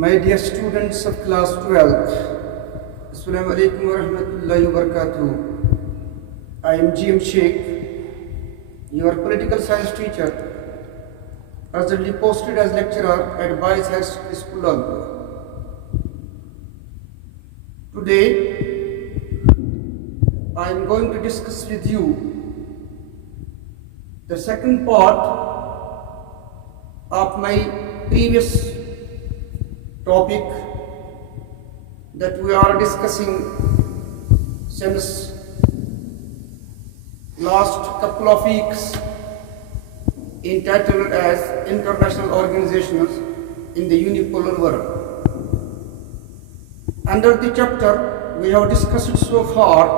My dear students of class 12th, Assalamu alaikum wa rahmatullahi wa barakatuh. I am GM Sheikh, your political science teacher, presently posted as lecturer at Boys High School, Alpur. Today, I am going to discuss with you the second part of my previous topic that we are discussing since last couple of weeks, entitled as International Organizations in the Unipolar World. Under the chapter, we have discussed so far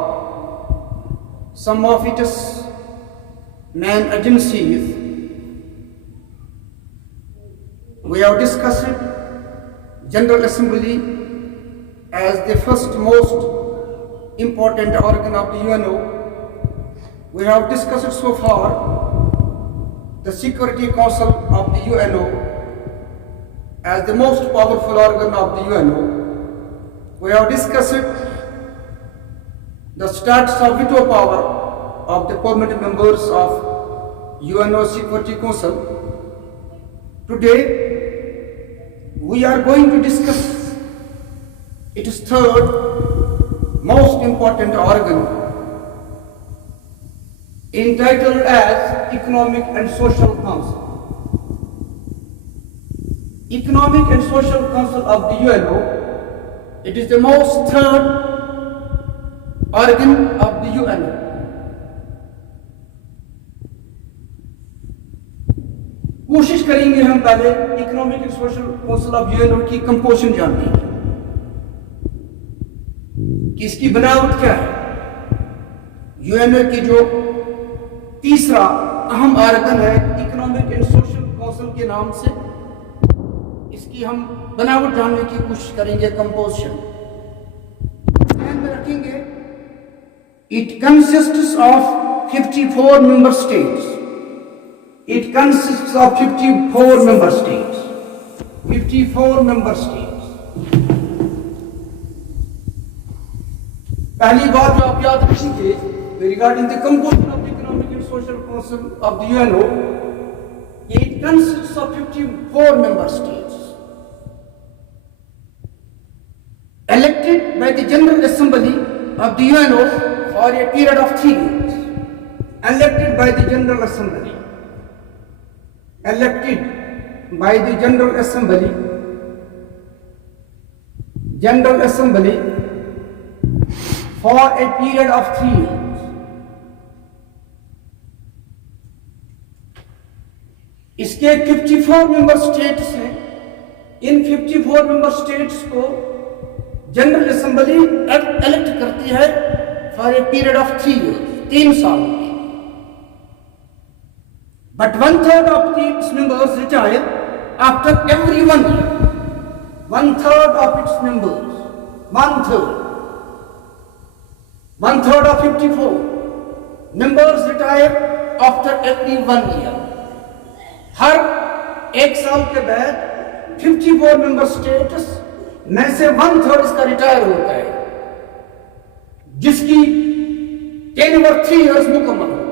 some of its main agencies. We have discussed General Assembly as the first most important organ of the UNO. We have discussed so far the Security Council of the UNO as the most powerful organ of the UNO. We have discussed the status of veto power of the permanent members of UNO Security Council. Today, we are going to discuss its third most important organ, entitled as Economic and Social Council. Economic and Social Council of the UNO, it is the most third organ of the UNO. कोशिश करेंगे हम पहले economic and social council of UNO की composition जानने की कि इसकी बनावट क्या है। यूएनओ की जो तीसरा अहम ऑर्गन है इकोनॉमिक एंड सोशल काउंसिल के नाम से, इसकी हम बनावट जानने की कोशिश करेंगे। कंपोजिशन ध्यान में रखेंगे, it consists of 54 member states. It consists of 54 member states. 54 member states. पहली बात जो आप याद रखेंगे regarding the composition of the Economic and Social Council of the UNO, it consists of 54 member states elected by the General Assembly of the UNO for a period of 3 years. Elected by the General Assembly. Elected by the General Assembly for a period of 3 years. इसके 54 member states हैं। इन 54 member states को general assembly elect करती है for a period of 3 years, 3 साल। But 1/3 of its members retire after every 1 year. 1/3 of its members, 1/3 of 54 members retire after every 1 year. हर 1 साल के बाद 54 member states में से 1/3 इसका रिटायर होता है, जिसकी टेन्योर 3 years मुकम्मल होती है।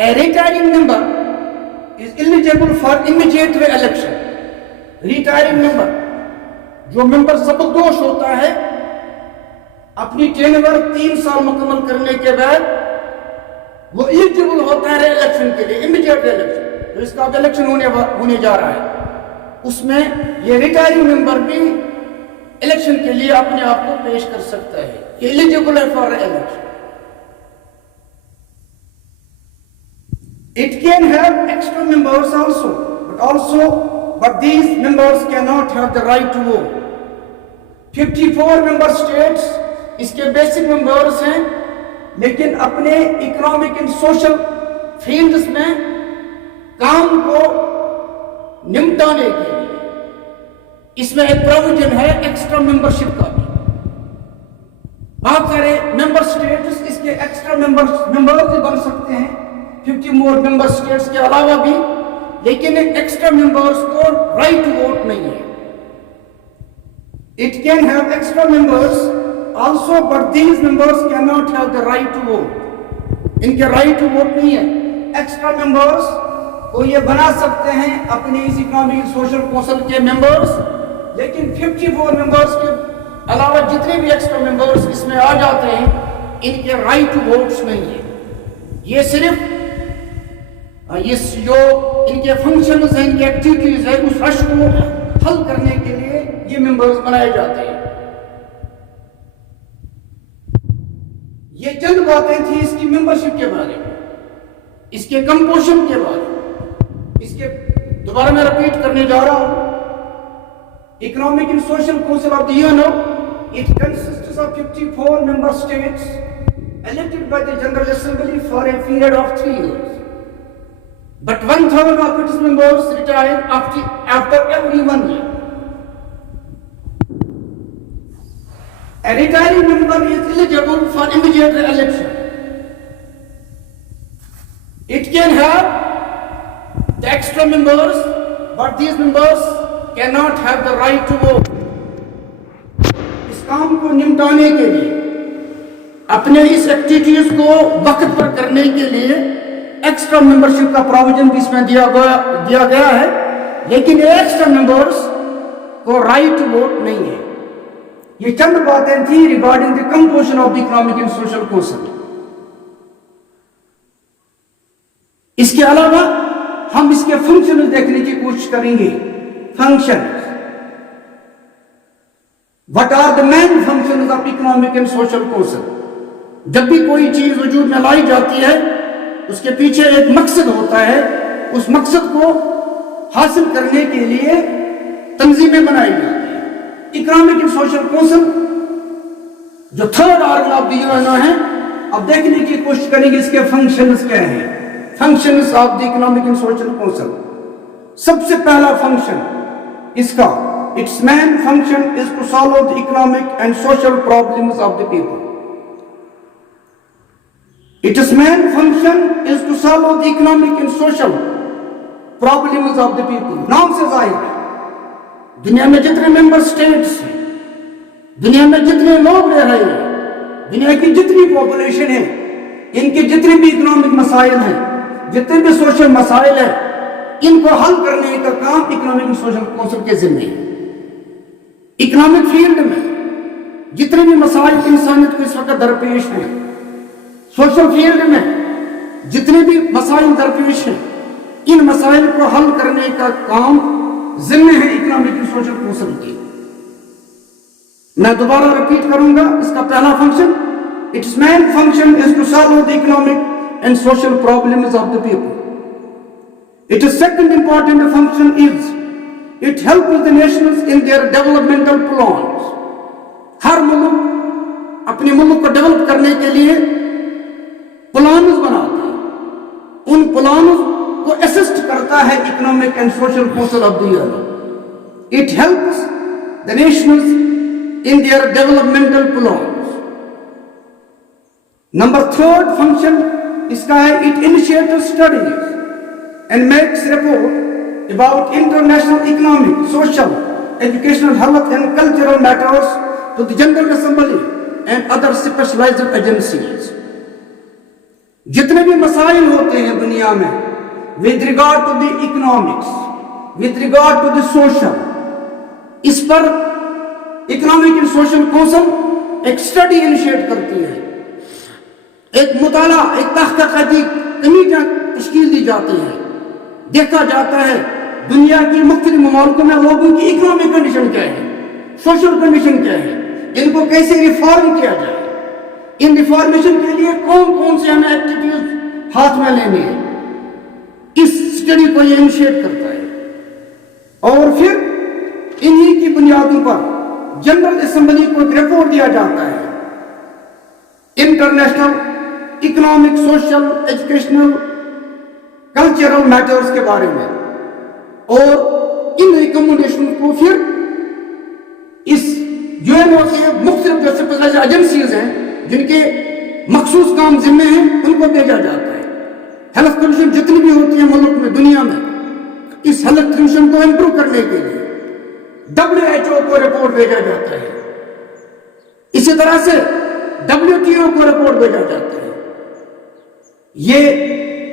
A retiring member is eligible for immediate re-election. Retiring member, जो मेंबर सबकदोश होता है, अपनी टेन्योर 3 साल मुकम्मल करने के बाद वो एलिजिबल होता है रे-इलेक्शन के लिए, इमीडिएट रे-इलेक्शन। तो इसका इलेक्शन होने जा रहा है, उसमें ये रिटायरिंग मेंबर भी इलेक्शन के लिए अपने आप को पेश कर सकता है, ये एलिजिबल है for रे-इलेक्शन। It can have extra members also, but these members cannot have the right to vote. 54 member states इसके बेसिक मेंबर्स हैं, लेकिन अपने इकोनॉमिक एंड सोशल फील्ड्स में काम को निपटाने के लिए इसमें एक प्रोविजन है एक्स्ट्रा मेंबरशिप का भी। बहुत सारे मेंबर स्टेट्स इसके एक्स्ट्रा मेंबर्स भी बन सकते हैं, 50 मोर मेंबर स्टेट्स के अलावा भी, लेकिन एक्स्ट्रा मेंबर्स को राइट टू वोट नहीं है। It can have extra members also, but these members can not have the right to vote. इनके राइट टू वोट नहीं है। एक्स्ट्रा मेंबर्स को ये बना सकते हैं अपने इस इकोनॉमिक सोशल काउंसिल के मेंबर्स, लेकिन 54 मेंबर्स के अलावा जितने भी एक्स्ट्रा मेंबर्स इसमें आ जाते हैं, इनके राइट टू वोट्स नहीं है। ये सिर्फ इस जो इनके फंक्शंस हैं, इनकी एक्टिविटीज है, उस रश को हल करने के लिए ये मेंबर्स बनाए जाते हैं। ये चंद बातें थी इसकी मेंबरशिप के बारे में, इसके कंपोजिशन के बारे में। इसके दोबारा मैं रिपीट करने जा रहा हूं। Economic and social council of the UNO, it consists of 54 member states elected by the General Assembly for a period of 3 years. But 1/3 of its members retire after every 1 year. A retiring member is eligible for immediate re-election. It can have the extra members, but these members cannot have the right to vote. इस काम को निपटाने के लिए, अपने इस activities को वक्त पर करने के लिए एक्स्ट्रा मेंबरशिप का प्रोविजन भी इसमें दिया गया है, लेकिन एक्स्ट्रा मेंबर्स को राइट टू वोट नहीं है। ये चंद बातें थी regarding the composition of the economic and social council. इसके अलावा हम इसके फंक्शन देखने की कोशिश करेंगे। Function, what are the main functions of economic and social council. जब भी कोई चीज वजूद में लाई जाती है, उसके पीछे एक मकसद होता है। उस मकसद को हासिल करने के लिए तंजीमें बनाई जाती है। इकोनॉमिक एंड सोशल काउंसिल जो third organ of the UNO है, अब देखने की कोशिश करेंगे इसके फंक्शंस क्या हैं। Functions of the economic and social council. सबसे पहला फंक्शन इसका, its main function is to solve the economic and social problems of the people. Its main function is to solve the economic and social problems of the people. नाम से जाहिर है, दुनिया में जितने मेंबर स्टेट्स हैं, दुनिया में जितने लोग रह रहे हैं, दुनिया की जितनी पॉपुलेशन है, इनके जितने भी इकोनॉमिक मसाइल हैं, जितने भी सोशल मसाइल हैं, इनको हल करने का काम इकोनॉमिक एंड सोशल काउंसिल के जिम्मे है। इकोनॉमिक फील्ड में जितने भी मसाइल इंसानियत को इस वक्त दरपेश हैं, सोशल फील्ड में जितने भी मसाइल दरपेश हैं, इन मसाइल को हल करने का काम जिम्मे है इकोनॉमिक एंड सोशल काउंसिल की। मैं दोबारा रिपीट करूंगा इसका पहला function, it's main function is to solve the economic and social problems of the people. It is second important function is it helps the nations in their developmental plans. हर मुल्क अपने मुल्क को डेवलप करने के लिए प्लान्स बनाते हैं। उन प्लान्स को असिस्ट करता है economic and social council of the UNO. It helps the nations in their developmental plans. Number third function इसका है, it initiates studies and makes report about international economic, social, educational, health and cultural matters to the general assembly and other specialised agencies. जितने भी मसाइल होते हैं दुनिया में with regard to the economics, with regard to the social, इस पर economic and social council एक स्टडी इनिशिएट करती है। एक मुताला, एक तहकीकाती कमेटियां तश्कील दी जाती है। देखा जाता है दुनिया की मुख्तलिफ ममालिक में लोगों की इकोनॉमिक कंडीशन क्या है, सोशल कंडीशन क्या है, इनको कैसे रिफॉर्म किया जाए, इन रिफॉर्मेशन के लिए कौन कौन से हमें एक्टिविटीज हाथ में लेनी है। इस स्टडी को ये इनिशिएट करता है और फिर इन्हीं की बुनियादों पर जनरल असेंबली को एक रिपोर्ट दिया जाता है international economic, social, educational, cultural matters के बारे में, और इन रिकमेंडेशन को फिर इस यूएनओ के मुख्तलिफ जो स्पेशलाइज्ड एजेंसीज हैं जिनके मखसूस काम जिम्मे हैं उनको भेजा जाता है। हेल्थ कंडीशन जितनी भी होती है मुल्क में दुनिया में, इस हेल्थ कंडीशन को इंप्रूव करने के लिए WHO को रिपोर्ट भेजा जाता है। इसी तरह से WTO को रिपोर्ट भेजा जाता है। ये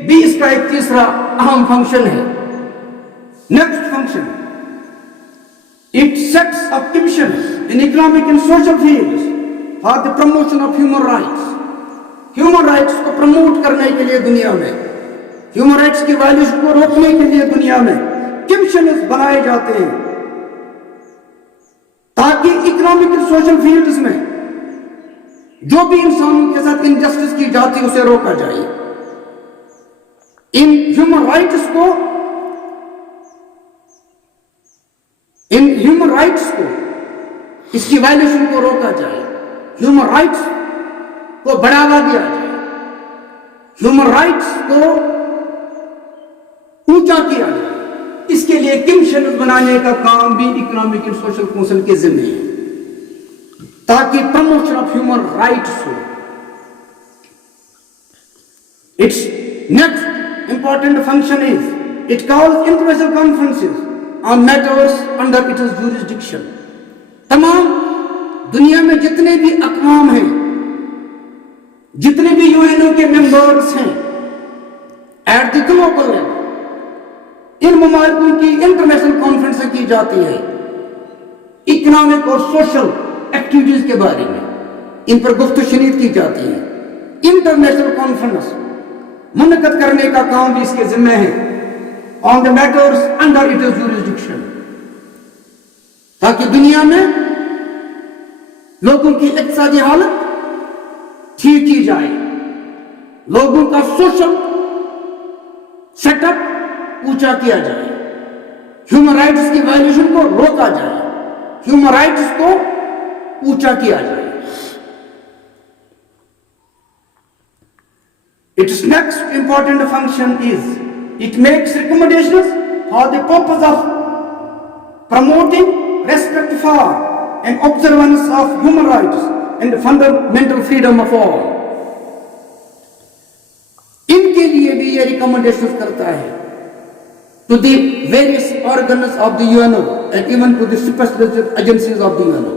भी इसका एक तीसरा अहम फंक्शन है। Next function, it sets up commissions in economic and social fields for the promotion of human rights. Human rights को प्रमोट करने के लिए दुनिया में, ह्यूमन राइट्स की वायलेशन को रोकने के लिए दुनिया में कमीशंस बनाए जाते हैं ताकि इकोनॉमिक एंड सोशल फील्ड्स में जो भी इंसानों के साथ इनजस्टिस की जाती है उसे रोका जाए। इन ह्यूमन राइट्स को इसकी वायलेशन को रोका जाए, ह्यूमन राइट्स को बढ़ावा दिया जाए, ह्यूमन राइट्स को ऊंचा किया जाए। इसके लिए कमीशन बनाने का काम भी इकोनॉमिक एंड सोशल काउंसिल के जिम्मे है ताकि प्रमोशन ऑफ ह्यूमन राइट्स हो। It's next important function is it calls international conferences on matters under its jurisdiction. तमाम दुनिया में जितने भी अक़वाम हैं, जितने भी यूएनओ के मेंबर्स हैं एट द ग्लोबल लेवल, इन ममालिकों की इंटरनेशनल कॉन्फ्रेंस की जाती है इकोनॉमिक और सोशल एक्टिविटीज के बारे में, इन पर गुफ्तगू की जाती है। इंटरनेशनल कॉन्फ्रेंस मुनक़द करने का काम भी इसके जिम्मे है on the matters under its jurisdiction, ताकि दुनिया में लोगों की इक़्तिसादी हालत ठीक की जाए, लोगों का सोशल सेटअप ऊंचा किया जाए, ह्यूमन राइट्स की वायलेशन को रोका जाए, ह्यूमन राइट्स को ऊंचा किया जाए। Its next important function is it makes recommendations for the purpose of promoting respect for and observance of human rights and fundamental freedom of all. इनके लिए भी ये रिकमेंडेशंस करता है to the various organs of the UNO and even to the specialized agencies of the UNO.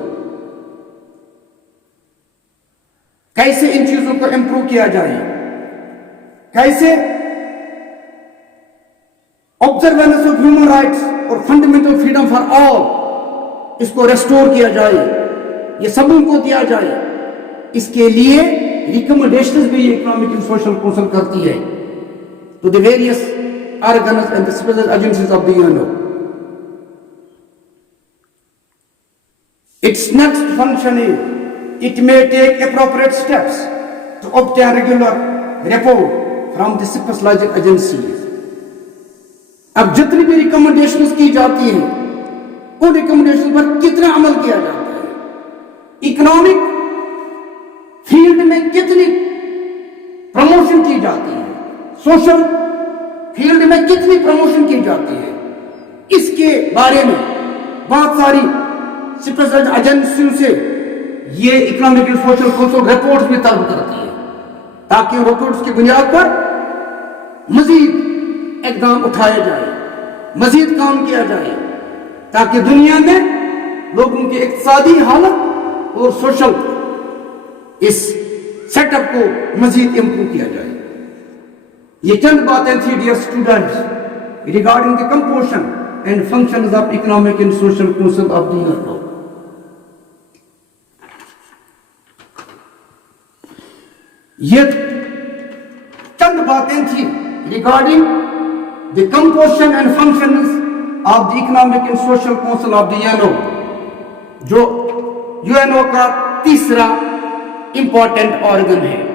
कैसे इन चीजों को improve किया जाए, कैसे ऑब्जर्वेंस ऑफ ह्यूमन राइट्स और फंडामेंटल फ्रीडम फॉर ऑल इसको रेस्टोर किया जाए, ये सबों को दिया जाए। इसके लिए रिकमेंडेशंस भी इकोनॉमिक एंड सोशल काउंसिल करती है to the various organs and the special agencies of the UNO. Its next function is it may take appropriate steps to obtain regular report from the specialized agencies. अब जितनी भी recommendations की जाती हैं उन recommendation पर कितना अमल किया जाता है, इकोनॉमिक फील्ड में कितनी प्रमोशन की जाती है, सोशल फील्ड में कितनी प्रमोशन की जाती है, इसके बारे में बहुत सारी स्पेशल एजेंसियों से ये economic and social council reports भी तलब करती है ताकि रिपोर्ट्स की बुनियाद पर मजीद इकदाम उठाया जाए, मजीद काम किया जाए ताकि दुनिया में लोगों की इक़्तिसादी हालत और सोशल इस सेटअप को मजीद इंप्रूव किया जाए। ये चंद बातें थी dear students regarding the composition and functions of economic and social council of the UNO. ये चंद बातें थी regarding the composition and functions of the economic and social council of the UNO, जो यूएनओ का तीसरा इंपॉर्टेंट ऑर्गन है।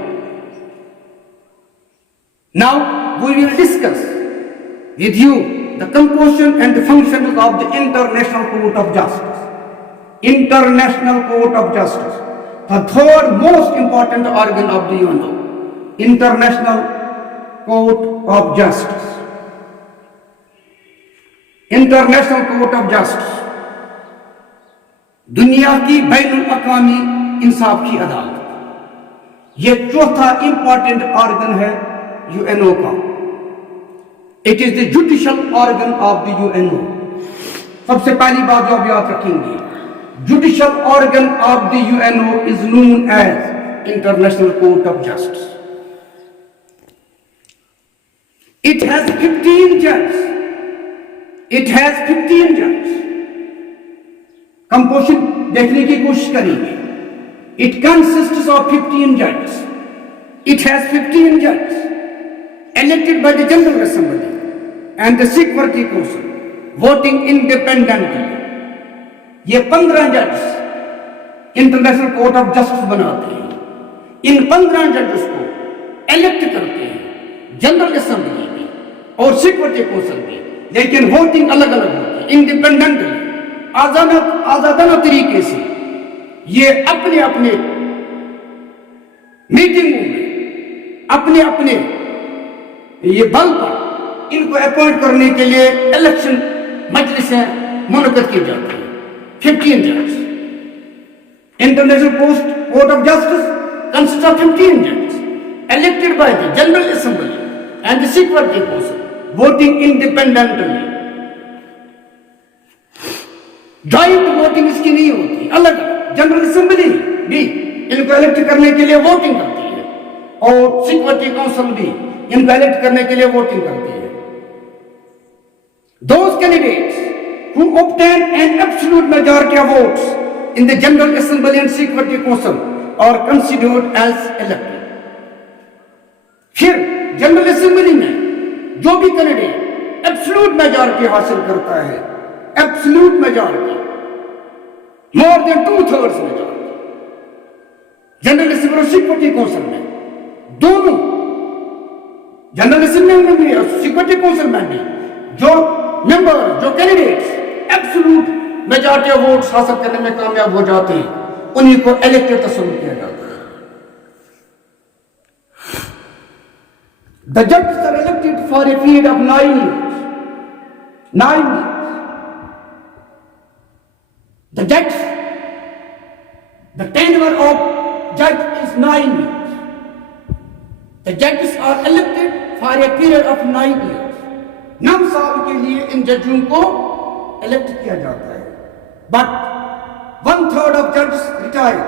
Now we will discuss with you the composition and the functions of the International Court of Justice. International Court of Justice, the third most important organ of the UNO. International Court of Justice. International Court of Justice. दुनिया की बैनुल अक़वामी इंसाफ की अदालत। ये चौथा important organ है UNO का। It is the judicial organ of the UNO. सबसे पहली बात जो आप याद रखेंगे, judicial organ of the UNO is known as international court of justice. It has 15 जज। इट हैज 15 जज। कंपोजिशन देखने की कोशिश करेंगे। इट कंसिस्ट्स ऑफ 15 जज। इट हैज 15 जज elected by the General Assembly and the Security Council, voting independently. ये 15 जज इंटरनेशनल कोर्ट ऑफ जस्टिस बनाते हैं। इन 15 जजेस को इलेक्ट करते हैं जनरल असेंबली में और सिक्योरिटी काउंसिल में, लेकिन वोटिंग अलग अलग होती है, इंडिपेंडेंटली, आजादाना तरीके से। ये अपने अपने मीटिंगों में अपने अपने ये बल पर इनको अपॉइंट करने के लिए इलेक्शन मजलिसें मुनक़िद की जाती है। 15 जज। International court of justice consist of 15 जज elected by the General Assembly and the Security Council, voting independently. Joint voting इसकी नहीं होती, अलग अलग। जनरल असेंबली भी इनको इलेक्ट करने के लिए वोटिंग करती है और सिक्योरिटी काउंसिल भी इनको इलेक्ट करने के लिए वोटिंग करती है। Those candidates who obtain an absolute majority of votes in the General Assembly and Security Council are considered as elected. फिर जनरल असेंबली में जो भी कैंडिडेट एब्सोल्यूट मेजॉरिटी हासिल करता है, absolute majority, more than 2/3 majority, general assembly और security council में, दोनों जनरल असेंबली में भी और सिक्योरिटी काउंसिल में भी जो मेंबर, जो candidates absolute majority of votes हासिल करने में कामयाब हो जाते हैं, उन्हीं को इलेक्टेड तस्वीर किया जाता है। The judges are elected for a period of 9 years. 9 years. The judge, the tenure of judge is 9 years. The judges are elected for a period of 9 years. 9 साल के लिए इन जजों को इलेक्ट किया जाता है। But 1/3 of judges retire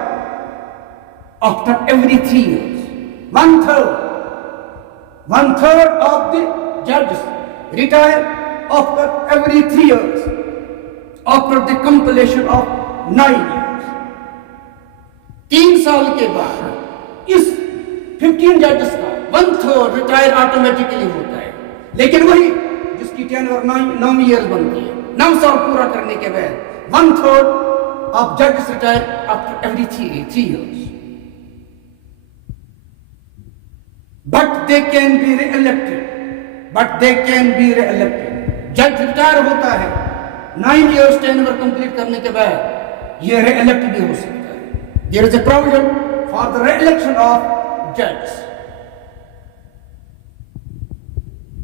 after every 3 years. 1/3 of the judges retire after every 3 years, after the completion of 9 years. 3 साल के बाद इस 15 जजेस का 1/3 रिटायर ऑटोमेटिकली होता है। लेकिन वही जिसकी टेन्योर 9 ईयर्स बनती है, 9 साल पूरा करने के बाद 1/3 of judges retire after every 3 years. But they can be re-elected. जज रिटायर होता है 9 years टेन्योर कंप्लीट करने के बाद, ये re-elect भी हो सकता है। There is a provision for the re-election of judges.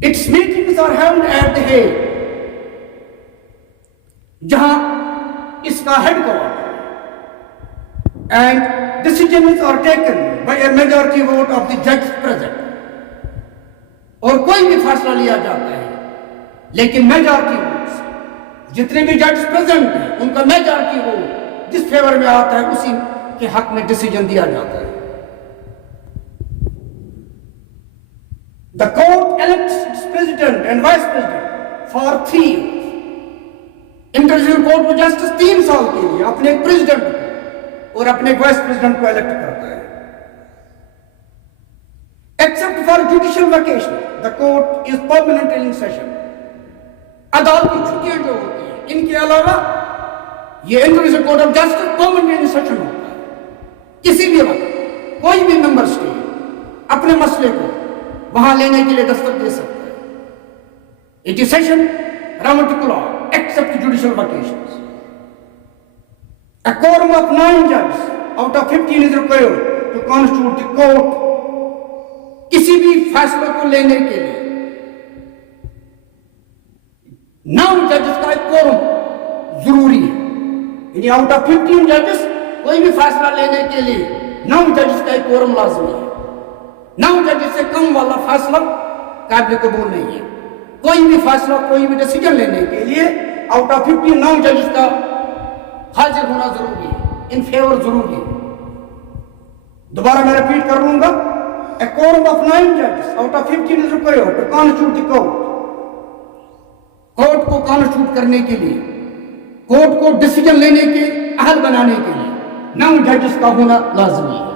Its meetings are held at the Hague, जहां इसका headquarter, and decisions are taken by a majority vote of the judges present. और कोई भी फैसला लिया जाता है, लेकिन मेजॉरिटी वोट्स, जितने भी जज प्रेजेंट हैं उनका मेजॉरिटी वोट जिस फेवर में आता है उसी के हक में डिसीजन दिया जाता है। The court elects president and vice president for 3 years. International court of justice 3 साल के लिए अपने प्रेसिडेंट को और अपने वाइस प्रेसिडेंट को इलेक्ट करता है। Except for judicial vacation, the court is permanently in session. अदालत की छुट्टियां जो होती हैं, इनके अलावा ये international court of justice permanently in session होता है। किसी भी वक्त कोई भी मेंबर स्टेट अपने मसले को वहां लेने के लिए दस्तक दे सकता है। It is session round the clock except judicial vacations. A quorum of 9 judges out of 15 is required to constitute the court. किसी भी फैसले को लेने के लिए 9 जजेस का एक कोरम जरूरी है। यानी आउट ऑफ 15 जजेस कोई भी फैसला लेने के लिए 9 जजेस का एक कोरम लाजमी है। 9 जजेस से कम वाला फैसला काबिल कबूल नहीं है। कोई भी फैसला, कोई भी डिसीजन लेने के लिए आउट ऑफ 15 9 जजेस का हाजिर होना जरूरी है, इन फेवर जरूरी है। दोबारा मैं रिपीट कर लूंगा, a quorum of 9 judges out of 15 is required to constitute the court. Court को कॉन्स्टिट्यूट करने के लिए, कोर्ट को डिसीजन लेने के अहल बनाने के लिए 9 जजेस का होना लाजमी है।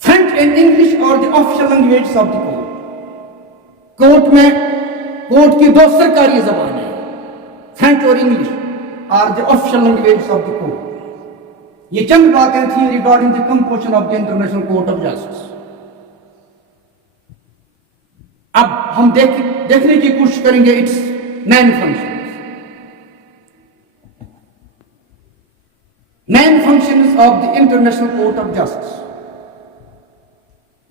French and English are the official language of the court. Court में कोर्ट की 2 सरकारी जबानें हैं, फ्रेंच और English are the official language of the court. ये चंद बातें थी regarding the composition of the international court of justice. अब हम देखने की कोशिश करेंगे its main functions. Main functions of the international court of justice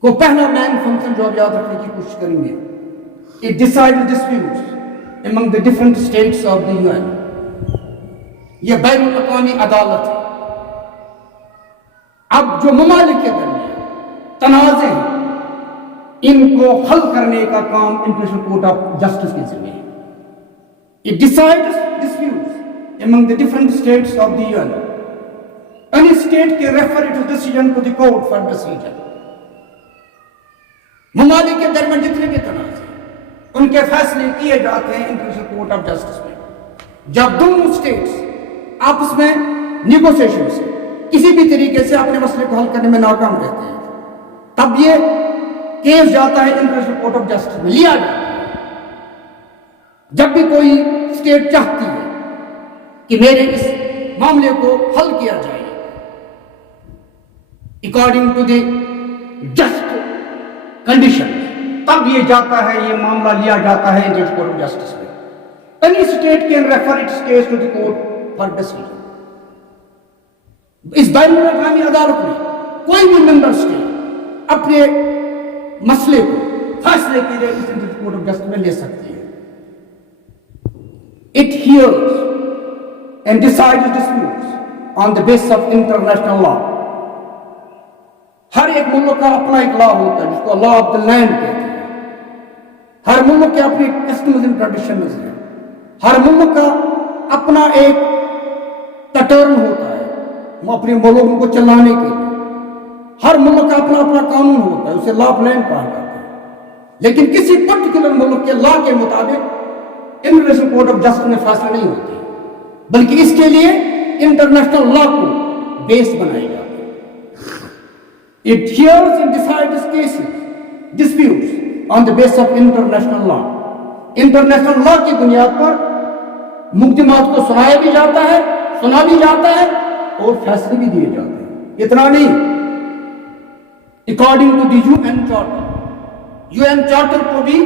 को पहला मेन फंक्शन जो आप याद रखने की कोशिश करेंगे, it decides disputes among the different states of the UN. यह बैनुल अक़वामी अदालत है। अब जो ममालिक के दरमियान तनाज़े हैं, इनको हल करने का काम इंटरनेशनल कोर्ट ऑफ जस्टिस के जिम्मे है। It decides disputes among the different states of the UN. Any state के refer it decision to the court for decision. ममालिक के दरमियान जितने भी तनाज़े हैं, उनके फैसले किए जाते हैं इंटरनेशनल कोर्ट ऑफ जस्टिस में। जब दोनों स्टेट्स आपस में निगोशिएशन से किसी भी तरीके से अपने मसले को हल करने में नाकाम रहते हैं, तब ये केस जाता है इंटरनेशनल कोर्ट ऑफ जस्टिस में, लिया जाता है। जब भी कोई स्टेट चाहती है कि मेरे इस मामले को हल किया जाए according to the just condition, तब ये जाता है, ये मामला लिया जाता है इंटरनेशनल कोर्ट ऑफ जस्टिस में। Any state can refer its case to the court for decision. इस बैनुल अक़वामी अदालत में कोई भी मेंबर स्टेट अपने मसले को फैसले के लिए इस इंटरनेशनल कोर्ट ऑफ जस्टिस में ले सकती है। It hears and decides disputes on the basis of international law. हर एक मुल्क का अपना एक लॉ होता है जिसको लॉ ऑफ द लैंड कहते हैं। हर मुल्क के अपने कस्टम्स एंड ट्रेडिशंस हैं। हर मुल्क का अपना एक पैटर्न होता है वो अपने मुल्कों को चलाने के लिए। हर मुल्क का अपना अपना कानून होता है, उसे लॉ ऑफ लैंड कहा जाता है। लेकिन किसी पर्टिकुलर मुल्क के लॉ के मुताबिक इंटरनेशनल कोर्ट ऑफ जस्टिस में फैसले नहीं होते, बल्कि इसके लिए इंटरनेशनल लॉ को बेस बनाया जाता है। It hears and decides cases disputes on the base of international law. International law की बुनियाद पर मुकदमात को सुनाया भी जाता है, सुना भी जाता है और फैसले भी दिए जाते हैं। इतना नहीं, according to the UN charter, UN charter को भी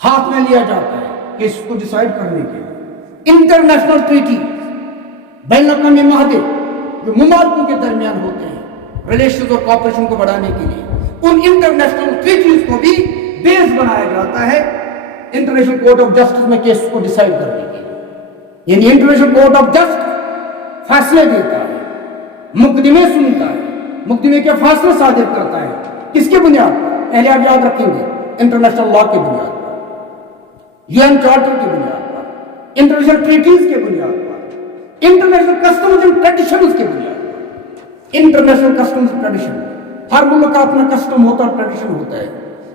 हाथ में लिया जाता है केस को डिसाइड करने के लिए। इंटरनेशनल ट्रीटी, बैनुल-अक़वामी माहदे जो मुमालिकों के दरमियान होते हैं रिलेशंस और कॉपरेशन को बढ़ाने के लिए, उन इंटरनेशनल ट्रीटीज को भी बेस बनाया जाता है इंटरनेशनल कोर्ट ऑफ जस्टिस में केस को डिसाइड करने के लिए। यानी इंटरनेशनल कोर्ट ऑफ जस्टिस फैसले देता है, मुकदमे सुनता है, मुकदमे के फैसले सादिर करता है। किसके बुनियाद पर? पहले आप याद रखेंगे, इंटरनेशनल लॉ के बुनियाद पर, यूएन चार्टर की बुनियाद पर, इंटरनेशनल ट्रीटीज के बुनियाद पर, इंटरनेशनल कस्टम्स एंड ट्रेडिशंस के बुनियाद पर। इंटरनेशनल कस्टम्स एंड ट्रेडिशन, हर मुल्क का अपना कस्टम होता है, ट्रेडिशन होता है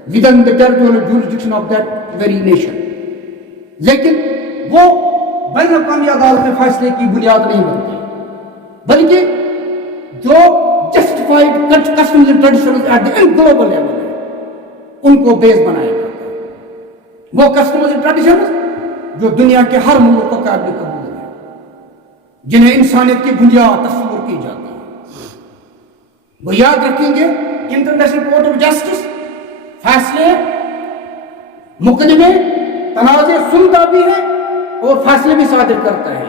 with in the territorial jurisdiction of that very nation. लेकिन वो बैनुल-अक़वामी अदालत में फैसले की बुनियाद नहीं बनती, बल्कि जो justified customs and traditions at the global level है, उनको बेस बनाया जाता है। वो कस्टम्स एंड ट्रेडिशंस जो दुनिया के हर मुल्क को काबिल कबूल है, जिन्हें इंसानियत की बुनियाद तस्वुर की जाती है। वो याद रखेंगे, इंटरनेशनल कोर्ट ऑफ जस्टिस फैसले, मुकदमे, तनाज़े सुनता भी है और फैसले भी सादिर करता है।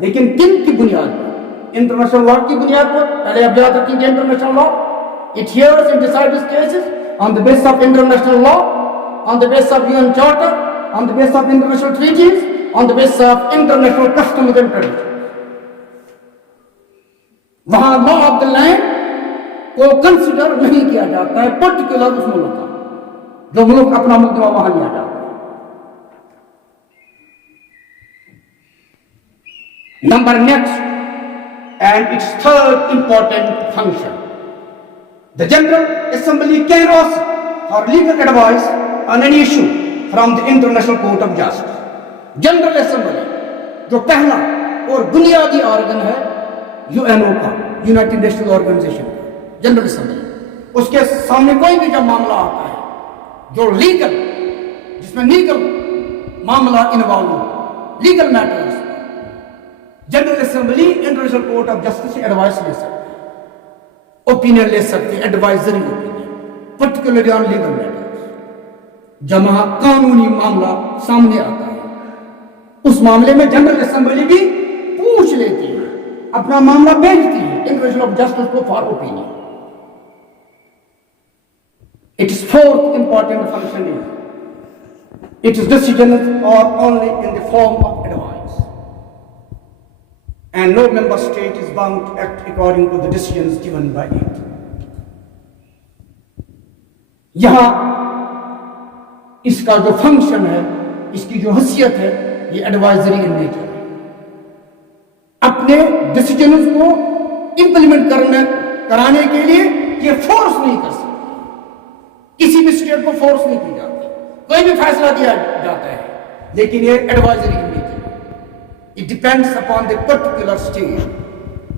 लेकिन किन की बुनियाद पर? इंटरनेशनल लॉ की बुनियाद पर। पहले आप याद रखेंगे, international law, it hears and decides cases on the basis of international law, on the basis of UN charter, on the basis of international treaties, on the basis of international customs and traditions. वहां law of the land को consider नहीं किया जाता है particular उस मुल्क का, जो मुल्क अपना मुद्दा वहां लिया जाता है। Number next, and its third important function, the General Assembly can ask for legal advice on any issue from the International Court of Justice. General assembly जो पहला और बुनियादी ऑर्गन है यूएनओ का, यूनाइटेड नेशनल ऑर्गेनाइजेशन का general assembly, उसके सामने कोई भी जब मामला आता है जो लीगल, जिसमें लीगल मामला इन्वॉल्व हो, legal matters, general assembly international court of justice से एडवाइस ले सकती है, ओपिनियन ले सकती है, advisory opinion, particularly on legal matters. जब वहां कानूनी मामला सामने आता है, उस मामले में जनरल असेंबली भी पूछ लेती है, अपना मामला भेजती है इंटरनेशनल ऑफ जस्टिस को for opinion. Its fourth important function is its decisions are only in the form of advice, and no member state is bound to act according to the decisions given by it. यहां इसका जो function है, इसकी जो हैसियत है, ये advisory in nature है। अपने डिसीजंस को इंप्लीमेंट कराने के लिए ये फोर्स नहीं कर सकते, किसी भी स्टेट को फोर्स नहीं की जाती, कोई भी फैसला दिया जाता है, लेकिन ये एडवाइजरी इन नेचर है। It depends upon the particular state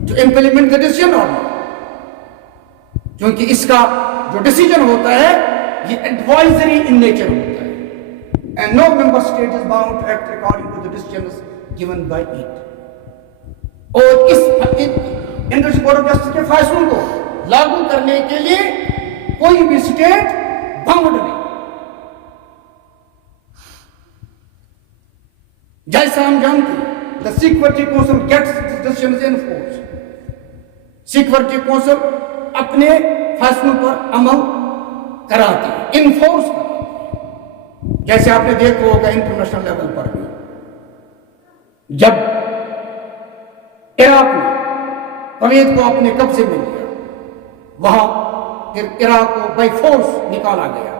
to implement the decision or not, क्योंकि इसका जो डिसीजन होता है ये एडवाइजरी इन नेचर होता है, and no member state is bound to act according to the decisions given by it. और इस इंटरनेशनल कोर्ट ऑफ जस्टिस के फैसलों को लागू करने के लिए कोई भी स्टेट बाउंड नहीं। जैसा हम जानते हैं, the security council gets decisions in force, security council अपने फैसलों पर अमल कराती है, इनफोर्स कराती है। जैसे आपने देखा होगा इंटरनेशनल लेवल पर भी, जब इराक ने कुवैत को अपने कब्जे में लिया, वहां फिर इराक को बाय फोर्स निकाला गया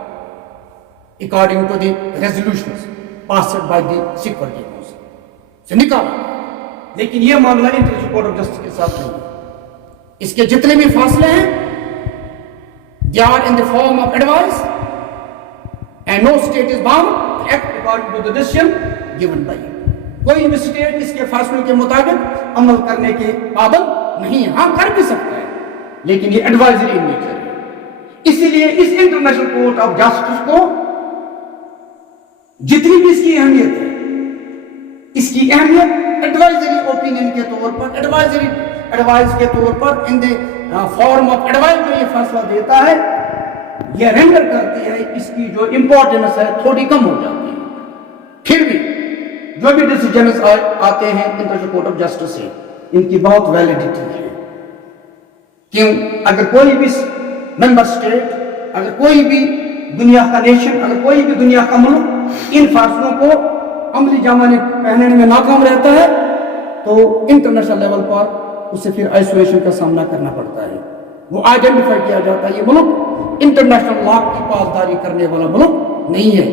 according to the resolutions passed by the security council से निकाला। लेकिन यह मामला इंटरनेशनल कोर्ट ऑफ जस्टिस के साथ नहीं है। इसके जितने भी फैसले हैं, they are in the form of advice, and no state is bound to act according to the decision given by it. कोई भी स्टेट इसके फैसलों के मुताबिक अमल करने के पाबंद नहीं है। हाँ, कर भी सकता है, लेकिन ये एडवाइजरी इन नेचर है। इसीलिए इस इंटरनेशनल कोर्ट ऑफ जस्टिस को जितनी भी इसकी अहमियत है, इसकी अहमियत एडवाइजरी ओपिनियन के तौर पर, एडवाइस के तौर पर, इन द फॉर्म ऑफ एडवाइस जो ये फैसला देता है, यह रेंडर करती है, इसकी जो इंपॉर्टेंस है थोड़ी कम हो जाती है। फिर भी जो भी डिसीजंस आते हैं इंटरनेशनल कोर्ट ऑफ जस्टिस से, इनकी बहुत वैलिडिटी है। क्यों? अगर कोई भी मेंबर स्टेट, अगर कोई भी दुनिया का नेशन, अगर कोई भी दुनिया का मुल्क इन फैसलों को अमली जामाने पहनने में नाकाम रहता है, तो इंटरनेशनल लेवल पर उसे फिर आइसोलेशन का सामना करना पड़ता है। वो आइडेंटिफाई किया जाता है, ये मुल्क इंटरनेशनल लॉ की पासदारी करने वाला मुल्क नहीं है।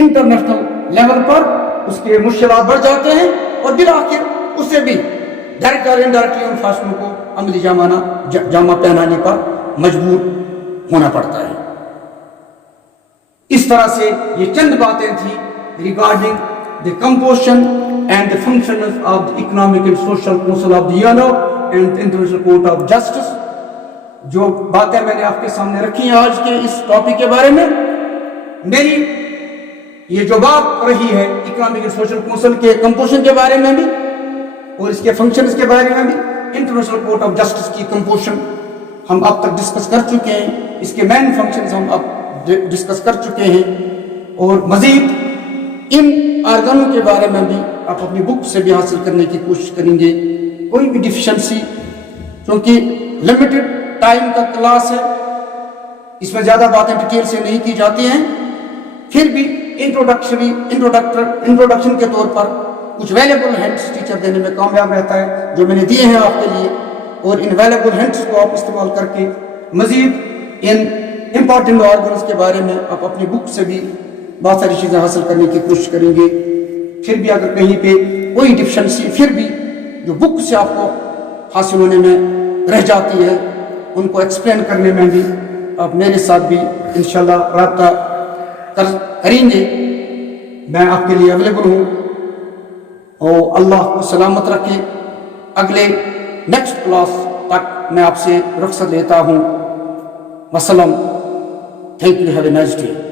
इंटरनेशनल लेवल पर उसके मुश्किलात बढ़ जाते हैं और फिर आखिर उससे भी डायरेक्ट और इनडायरेक्टली उन फैसलों को अमली जामा पहनाने पर मजबूर होना पड़ता है। इस तरह से ये चंद बातें थी regarding the composition and the functions of the economic and social council of the UNO and international court of justice. जो बातें मैंने आपके सामने रखी हैं आज के इस टॉपिक के बारे में, मेरी ये जो बात रही है इकोनॉमिक एंड सोशल काउंसिल के कंपोजिशन के बारे में भी और इसके फंक्शंस के बारे में भी, इंटरनेशनल कोर्ट ऑफ जस्टिस की कंपोजिशन हम अब तक डिस्कस कर चुके हैं, इसके मेन फंक्शंस हम अब डिस्कस कर चुके हैं, और मजीद इन ऑर्गनों के बारे में भी आप अपनी बुक से भी हासिल करने की कोशिश करेंगे। कोई भी डिफिशिएंसी, क्योंकि लिमिटेड टाइम का क्लास है, इसमें ज्यादा बातें डिटेल से नहीं की जाती हैं, फिर भी इंट्रोडक्शन के तौर पर कुछ वैल्यूएबल हिंट्स टीचर देने में कामयाब रहता है जो मैंने दिए हैं आपके लिए, और इन वैल्यूएबल हिंट्स को आप इस्तेमाल करके मज़ीद इन इम्पॉर्टेंट ऑर्गन्स के बारे में आप अपनी बुक से भी बहुत सारी चीज़ें हासिल करने की कोशिश करेंगे। फिर भी अगर कहीं पे कोई डिफिशेंसी फिर भी जो बुक से आपको हासिल होने में रह जाती है, उनको एक्सप्लेन करने में भी आप मेरे साथ भी इंशाल्लाह रब्ता करेंगे। मैं आपके लिए अवेलेबल हूँ, और अल्लाह को सलामत रखे। अगले नेक्स्ट क्लास तक मैं आपसे रुखसत लेता हूँ। वसलम। Thank you. Have a nice day.